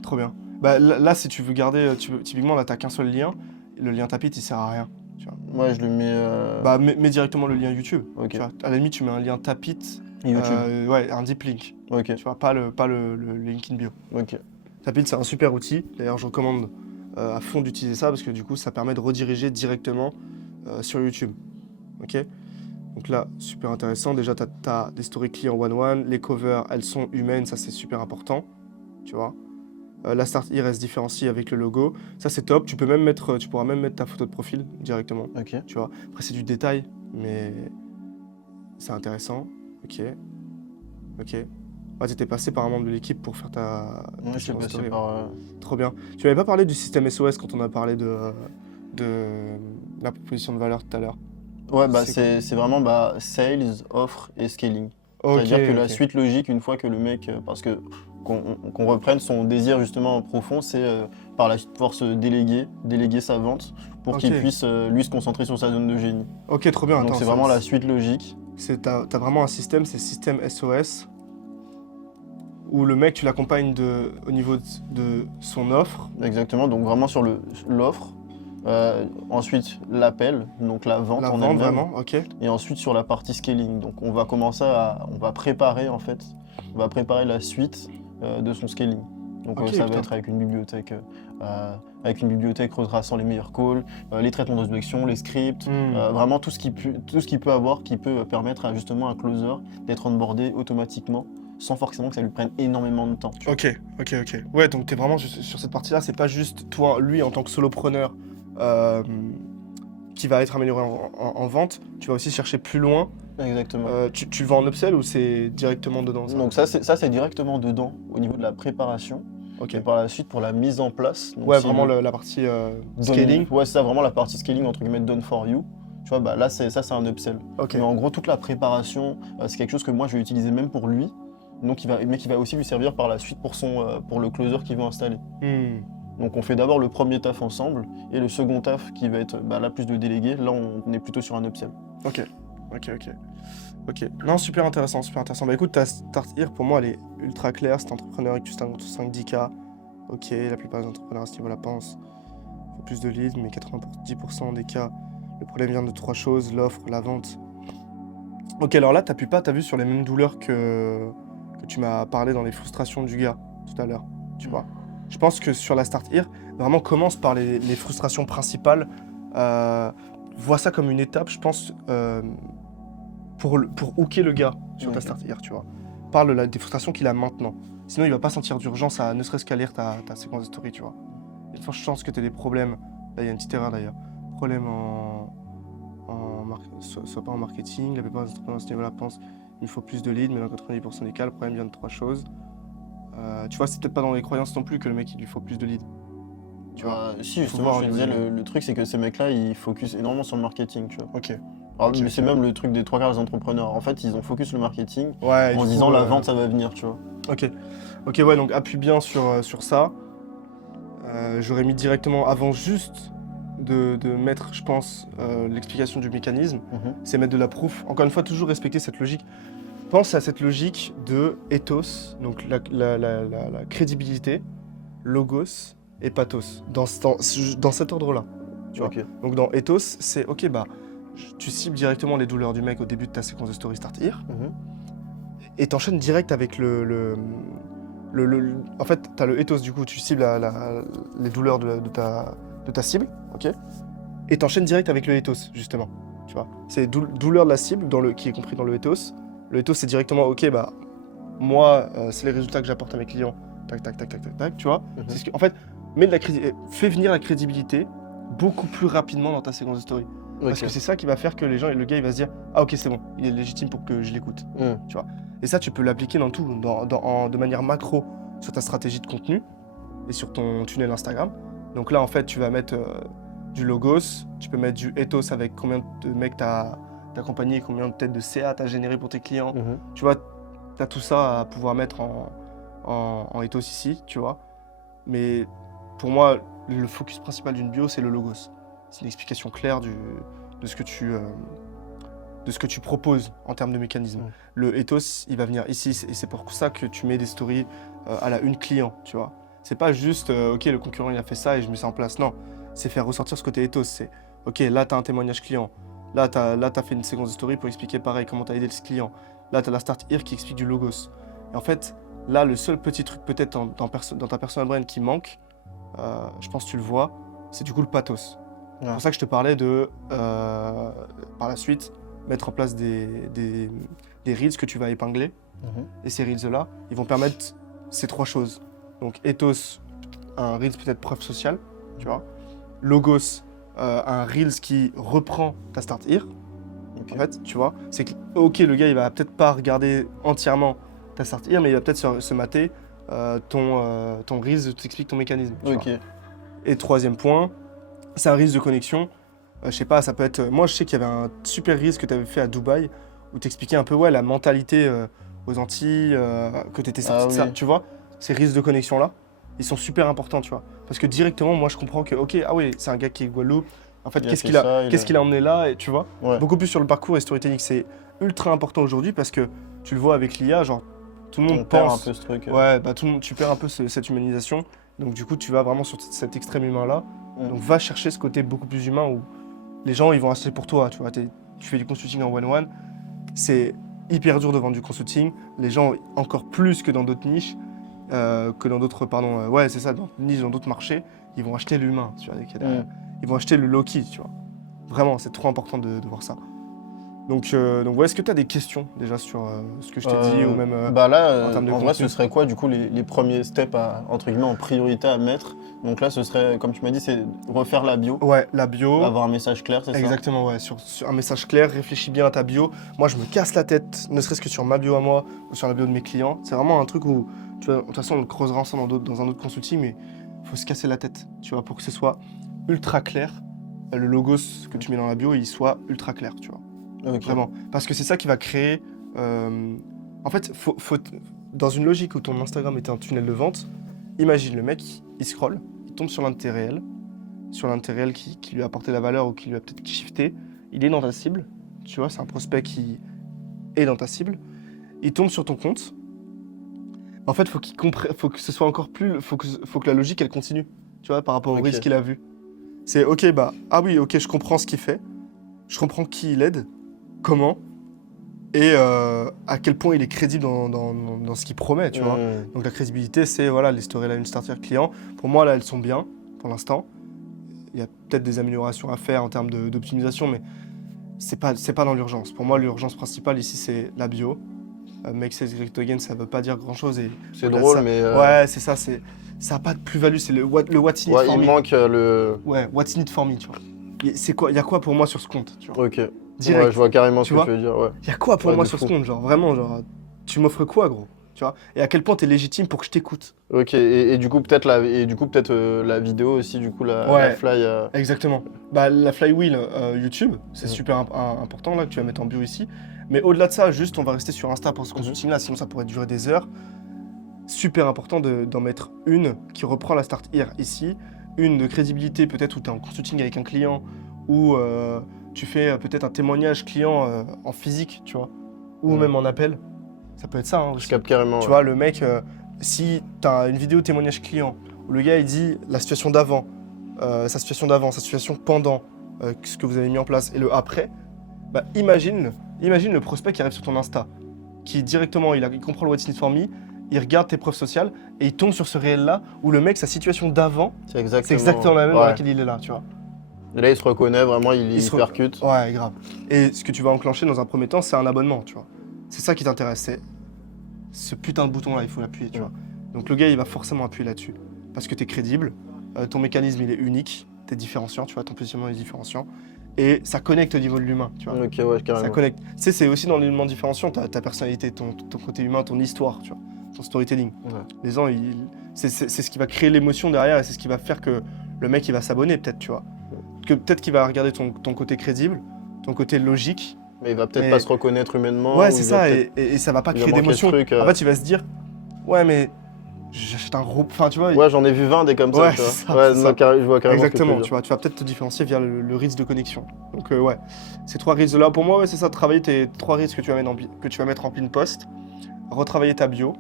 Trop bien. Bah là, si tu veux garder, typiquement là t'as qu'un seul lien, le lien Tapit il sert à rien. Tu vois. Ouais, je le mets... Bah mets directement le lien YouTube. Ok. Tu vois. À la limite tu mets un lien Tapit. YouTube. Ouais, un deep link. Ok. Tu vois, pas le link in bio. Ok. Tapit, c'est un super outil. D'ailleurs, je recommande à fond d'utiliser ça parce que du coup, ça permet de rediriger directement sur YouTube. Ok. Donc là, super intéressant. Déjà, tu as des stories clients one-one. Les covers, elles sont humaines. Ça, c'est super important. Tu vois. La start here, elle se différencie avec le logo. Ça, c'est top. Tu pourras même mettre ta photo de profil directement. Ok. Tu vois. Après, c'est du détail, mais c'est intéressant. Ok. Tu étais passé par un membre de l'équipe pour faire ta je suis passé par... Trop bien. Tu m'avais pas parlé du système SOS quand on a parlé de la proposition de valeur tout à l'heure. Ouais, c'est vraiment sales, offre et scaling. C'est-à-dire que la suite logique, une fois que le mec... Parce que qu'on reprenne son désir justement profond, c'est par la suite pouvoir se déléguer sa vente pour qu'il puisse lui se concentrer sur sa zone de génie. Ok, trop bien. Donc c'est vraiment la suite logique. T'as vraiment un système, c'est le système SOS, où le mec, tu l'accompagnes au niveau de son offre. Exactement, donc vraiment sur l'offre. Ensuite, l'appel, donc la vente La en vente, elle-même. vraiment, ok. Et ensuite sur la partie scaling. Donc on va préparer en fait, la suite de son scaling. Donc Ok, ça putain. va être avec une bibliothèque retraçant les meilleurs calls, les traitements d'objection, les scripts, vraiment tout ce qui peut permettre à justement un closer d'être onboardé automatiquement sans forcément que ça lui prenne énormément de temps. Ok. Ouais, donc t'es vraiment sur cette partie-là, c'est pas juste toi, lui, en tant que solopreneur, qui va être amélioré en vente, tu vas aussi chercher plus loin. Exactement. Tu le vends en upsell ou c'est directement dedans ça? Donc ça c'est directement dedans au niveau de la préparation. Ok. Et par la suite pour la mise en place. Donc, Ouais, si vraiment la partie scaling. Ouais, c'est ça, vraiment la partie scaling entre guillemets done for you. Tu vois, bah là c'est un upsell. Ok. Mais en gros toute la préparation, c'est quelque chose que moi je vais utiliser même pour lui. Donc qui va aussi lui servir par la suite pour le closer qu'il veut installer. Donc on fait d'abord le premier taf ensemble et le second taf qui va être là plus de délégué. Là on est plutôt sur un upsell. Ok. Non, super intéressant. Bah écoute, ta Start Here, pour moi, elle est ultra claire. C'est entrepreneur et que tu stagnes entre 5-10K. Ok, la plupart des entrepreneurs à ce niveau-là pensent. Il faut plus de leads, mais 90% des cas, le problème vient de 3 choses, l'offre, la vente. Ok, alors là, t'as vu sur les mêmes douleurs que tu m'as parlé dans les frustrations du gars tout à l'heure, tu vois. Je pense que sur la Start Here, vraiment commence par les frustrations principales. Vois ça comme une étape, je pense, pour hooker le gars sur ta Start Here, tu vois. Parle des frustrations qu'il a maintenant. Sinon, il va pas sentir d'urgence à ne serait-ce qu'à lire ta séquence de story, tu vois. Il y a de fortes chances que tu aies des problèmes. Là, il y a une petite erreur d'ailleurs. Problème soit pas en marketing. La plupart des entrepreneurs à ce niveau-là pensent qu'il faut plus de leads, mais dans 90% des cas, le problème vient de 3 choses. Tu vois, c'est peut-être pas dans les croyances non plus que le mec il lui faut plus de leads. Tu vois, si justement, je te disais, le truc c'est que ces mecs-là ils focus énormément sur le marketing, tu vois. Ok. Alors, mais c'est même le truc des 3 quarts des entrepreneurs. En fait, ils ont focus le marketing Ouais, en disant la vente ça va venir, tu vois. Ok, ouais, donc appuie bien sur ça. J'aurais mis directement avant juste de mettre, je pense, l'explication du mécanisme, c'est mettre de la proof. Encore une fois, toujours respecter cette logique. Pense à cette logique de ethos, donc la crédibilité, logos et pathos, dans cet ordre-là. Tu vois. Donc dans ethos, c'est ok, tu cibles directement les douleurs du mec au début de ta séquence de story Start Here, et t'enchaînes direct avec en fait, t'as le ethos, du coup, tu cibles les douleurs de ta cible, ok, et t'enchaînes direct avec le ethos, justement, tu vois. C'est douleur de la cible qui est compris dans le ethos. Le ethos, c'est directement, ok, moi, c'est les résultats que j'apporte à mes clients, tac, tu vois. C'est ce que, en fait, fais venir la crédibilité beaucoup plus rapidement dans ta séquence de story. Parce que c'est ça qui va faire que le gars, il va se dire, ah ok, c'est bon, il est légitime pour que je l'écoute, tu vois. Et ça, tu peux l'appliquer dans tout, de manière macro sur ta stratégie de contenu et sur ton tunnel Instagram. Donc là, en fait, tu vas mettre du logos, tu peux mettre du ethos avec combien de mecs t'as accompagné, combien de têtes de CA t'as généré pour tes clients. Tu vois, t'as tout ça à pouvoir mettre en ethos ici, tu vois. Mais pour moi, le focus principal d'une bio, c'est le logos. C'est une explication claire de ce que tu proposes en termes de mécanisme. Le ethos, il va venir ici, et c'est pour ça que tu mets des stories à la une client, tu vois. C'est pas juste, ok, le concurrent il a fait ça et je mets ça en place. Non, c'est faire ressortir ce côté ethos. C'est, ok, là t'as un témoignage client. Là t'as fait une séquence de story pour expliquer pareil comment t'as aidé le client. Là t'as la Start Here qui explique du logos. Et en fait, là le seul petit truc peut-être dans ta personal brand qui manque, je pense que tu le vois, c'est du coup le pathos. C'est pour ça que je te parlais de, par la suite, mettre en place des reels que tu vas épingler. Et ces reels-là, ils vont permettre ces 3 choses. Donc ethos, un reels peut-être preuve sociale, tu vois. Logos, un reels qui reprend ta Start Here. En fait, tu vois, c'est que, ok, le gars, il va peut-être pas regarder entièrement ta Start Here, mais il va peut-être se mater ton reels, t'explique ton mécanisme. Tu vois. Et 3e point, c'est un risque de connexion. Je sais pas, ça peut être... Moi, je sais qu'il y avait un super risque que tu avais fait à Dubaï où tu expliquais un peu la mentalité aux Antilles, que tu étais sorti de ça, tu vois. ces risques de connexion-là, ils sont super importants, tu vois. Parce que directement, moi, je comprends que, ok, ah oui, c'est un gars qui est Guadeloupe. En fait, qu'est-ce qu'il a emmené là, et tu vois. Beaucoup plus sur le parcours et storytelling, c'est ultra important aujourd'hui parce que tu le vois avec l'IA, genre, tout le monde pense... un peu ce truc. Ouais, bah, tu perds un peu cette humanisation. Donc, du coup, tu vas vraiment sur cet extrême humain-là. Donc, va chercher ce côté beaucoup plus humain où les gens, ils vont acheter pour toi, tu vois. Tu fais du consulting en one-one, c'est hyper dur de vendre du consulting. Les gens, encore plus que dans d'autres niches, ouais, c'est ça, dans d'autres marchés, ils vont acheter l'humain, tu vois. Ils vont acheter le low-key, tu vois. Vraiment, c'est trop important de voir ça. Donc ouais, est-ce que tu as des questions déjà sur ce que je t'ai dit ou même bah là, en termes de en contenu? vrai, ce serait quoi du coup les premiers steps entre guillemets en priorité à mettre? Donc là, ce serait, comme tu m'as dit, c'est refaire la bio. Ouais, la bio. Avoir un message clair, c'est ça? Exactement, ouais, sur un message clair, réfléchis bien à ta bio. Moi, je me casse la tête, ne serait-ce que sur ma bio à moi ou sur la bio de mes clients. C'est vraiment un truc où, tu vois, de toute façon, on le creusera ensemble dans un autre consulting, mais il faut se casser la tête, tu vois, pour que ce soit ultra clair. Le logo que tu mets dans la bio, il soit ultra clair, tu vois. Okay. Vraiment. Parce que c'est ça qui va créer... En fait, dans une logique où ton Instagram était un tunnel de vente, imagine le mec, il scrolle, il tombe sur l'intérêt réel, qui lui a apporté la valeur ou qui lui a peut-être shifté. Il est dans ta cible, tu vois, c'est un prospect qui est dans ta cible. Il tombe sur ton compte. En fait, faut que ce soit encore plus... Faut que la logique, elle continue, tu vois, par rapport au risque qu'il a vu. C'est ok, ah oui, ok, je comprends ce qu'il fait, je comprends qui il aide, comment, et à quel point il est crédible dans ce qu'il promet, tu vois. Donc la crédibilité, c'est voilà, les storylines starter client. Pour moi, là, elles sont bien, pour l'instant. Il y a peut-être des améliorations à faire en termes d'optimisation, mais c'est pas dans l'urgence. Pour moi, l'urgence principale ici, c'est la bio. Make Sales Great Again, ça veut pas dire grand-chose. C'est drôle, mais... Ouais, c'est ça, ça n'a pas de plus-value, c'est le what's in it for me. Il manque le... Ouais, what's in it for me, tu vois. Il y a quoi pour moi sur ce compte, tu vois. Ok. Direct. Ouais, je vois carrément ce que tu veux dire, ouais. Il y a quoi pour moi sur ce compte, genre, vraiment, genre, tu m'offres quoi, gros, tu vois. Et à quel point t'es légitime pour que je t'écoute. Ok, et du coup, peut-être la vidéo aussi, du coup, la fly... Exactement. Bah, la flywheel YouTube, c'est super important, là, que tu vas mettre en bio ici. Mais au-delà de ça, juste, on va rester sur Insta pour ce consulting-là, sinon ça pourrait durer des heures. Super important d'en mettre une qui reprend la start here ici, une de crédibilité peut-être où tu es en consulting avec un client, ou tu fais peut-être un témoignage client en physique, tu vois, ou même en appel. Ça peut être ça, hein, aussi. Je capte carrément. Tu vois, le mec, si tu as une vidéo témoignage client, où le gars il dit la situation d'avant, sa situation pendant, ce que vous avez mis en place, et le après, bah imagine le prospect qui arrive sur ton Insta, qui directement, il comprend le What's in it for me, il regarde tes preuves sociales et il tombe sur ce réel-là où le mec, sa situation d'avant, c'est exactement la même dans laquelle il est là, tu vois. Et là, il se reconnaît vraiment, il se percute. Ouais, grave. Et ce que tu vas enclencher dans un premier temps, c'est un abonnement, tu vois. C'est ça qui t'intéresse, c'est ce putain de bouton-là, il faut l'appuyer, tu vois. Donc le gars, il va forcément appuyer là-dessus parce que t'es crédible, ton mécanisme, il est unique, t'es différenciant, tu vois, ton positionnement est différenciant. Et ça connecte au niveau de l'humain, tu vois. Ok, ouais, carrément. Ça connecte. Tu sais, c'est aussi dans l'élément différenciant, ta personnalité, ton côté humain, ton histoire, tu vois. Ton storytelling. Ouais. Les gens, c'est ce qui va créer l'émotion derrière et c'est ce qui va faire que le mec, il va s'abonner peut-être, tu vois. Que peut-être qu'il va regarder ton côté crédible, ton côté logique. Mais il va peut-être pas se reconnaître humainement. Ouais, c'est ça, et ça va pas créer d'émotion. En fait, il va se dire, ouais, mais j'achète un gros... Enfin, tu vois... Ouais, j'en ai vu 20 des comme ça, tu vois. Ça, ouais, je vois carrément. Exactement, tu vois, tu vas peut-être te différencier via le risque de connexion. Donc ouais, ces 3 risques-là, pour moi, ouais, c'est ça, travailler tes 3 risques que tu vas mettre en pin post, retravailler ta bio,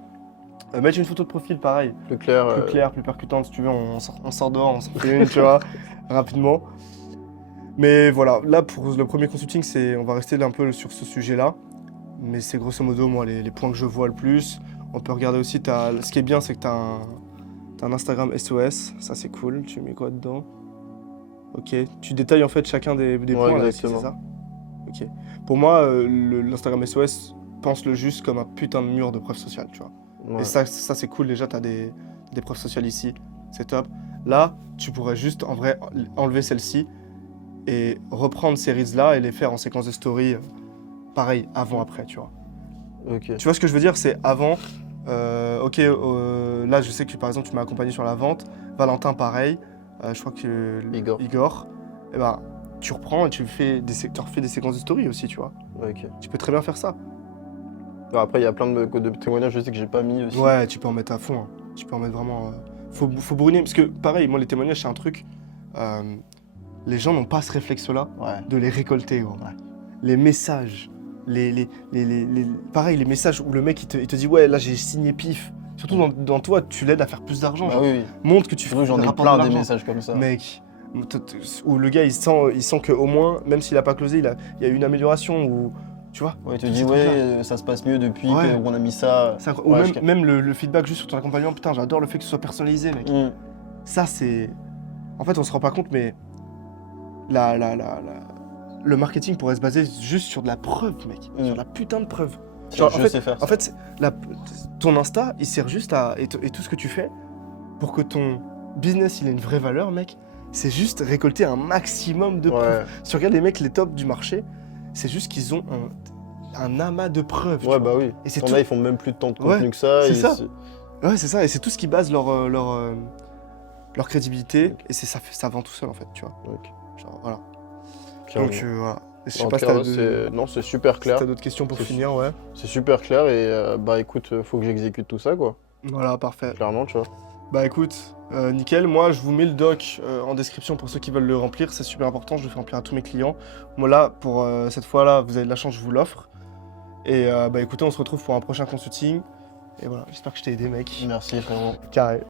mettre une photo de profil, pareil. Plus claire, plus percutante, si tu veux, on sort dehors, on s'en fait une, tu vois, rapidement. Mais voilà, là, pour le premier consulting, on va rester un peu sur ce sujet-là. Mais c'est grosso modo, moi, les points que je vois le plus. On peut regarder aussi, ce qui est bien, c'est que tu as un Instagram SOS, ça c'est cool. Tu mets quoi dedans? Ok, tu détailles en fait chacun des points, là, c'est ça? Ok. Pour moi, l'Instagram SOS, pense-le juste comme un putain de mur de preuves sociales, tu vois. Ouais. Et ça c'est cool, déjà, tu as des preuves sociales ici, c'est top. Là, tu pourrais juste, en vrai, enlever celle-ci et reprendre ces reels-là et les faire en séquence de story, pareil, avant-après, tu vois. Okay. Tu vois ce que je veux dire, c'est avant, là je sais que par exemple tu m'as accompagné sur la vente, Valentin pareil, je crois que Igor, et ben tu reprends et tu refais des séquences de story aussi, tu vois. Okay. Tu peux très bien faire ça. Alors après il y a plein de témoignages, je sais que j'ai pas mis aussi. Ouais, tu peux en mettre à fond. Hein. Tu peux en mettre vraiment... faut brûler, parce que pareil, moi les témoignages c'est un truc, les gens n'ont pas ce réflexe-là Ouais. de les récolter, gros. Ouais. Les messages, pareil, les messages où le mec il te dit ouais là j'ai signé pif. Surtout dans toi, tu l'aides à faire plus d'argent. Bah genre. oui, oui. Montre que tu Surtout, j'en ai rapportes plein de des l'argent. messages comme ça. Mec, où le gars il sent qu'au moins, même s'il a pas closé, il y a eu une amélioration, ou tu vois. Ouais, il te tous dit ces ouais, trucs-là. ça se passe mieux depuis Ouais. qu'on a mis ça. C'est incroyable. Ouais, Ou je capte. même le feedback juste sur ton accompagnement, putain j'adore le fait que ce soit personnalisé, mec. Ça c'est... En fait on se rend pas compte, mais le marketing pourrait se baser juste sur de la preuve, mec. Sur la putain de preuve. Genre, Je sais faire ça. En fait, ton Insta, il sert juste à... Et tout ce que tu fais, pour que ton business, il ait une vraie valeur, mec, c'est juste récolter un maximum de preuves. Si tu regardes les mecs, les tops du marché, c'est juste qu'ils ont un amas de preuves. Ouais, bah oui. Et c'est T'en as, ils font même plus de temps de contenu Ouais, que ça. c'est ça. Ouais, c'est ça. Et c'est tout ce qui base leur crédibilité. Et ça vend tout seul, en fait, tu vois. Ok. Genre, voilà. Carrément. Donc, voilà. Je sais En pas si tout t'as cas, non, c'est super clair. si t'as d'autres questions pour C'est finir, ouais. C'est super clair et bah écoute, faut que j'exécute tout ça quoi. Voilà, parfait. Clairement, tu vois. Bah écoute, nickel. Moi, je vous mets le doc en description pour ceux qui veulent le remplir. C'est super important. Je le fais remplir à tous mes clients. Moi, là, pour cette fois-là, vous avez de la chance, je vous l'offre. Et bah écoutez, on se retrouve pour un prochain consulting. Et voilà, j'espère que je t'ai aidé, mec. Merci frérot. Carré.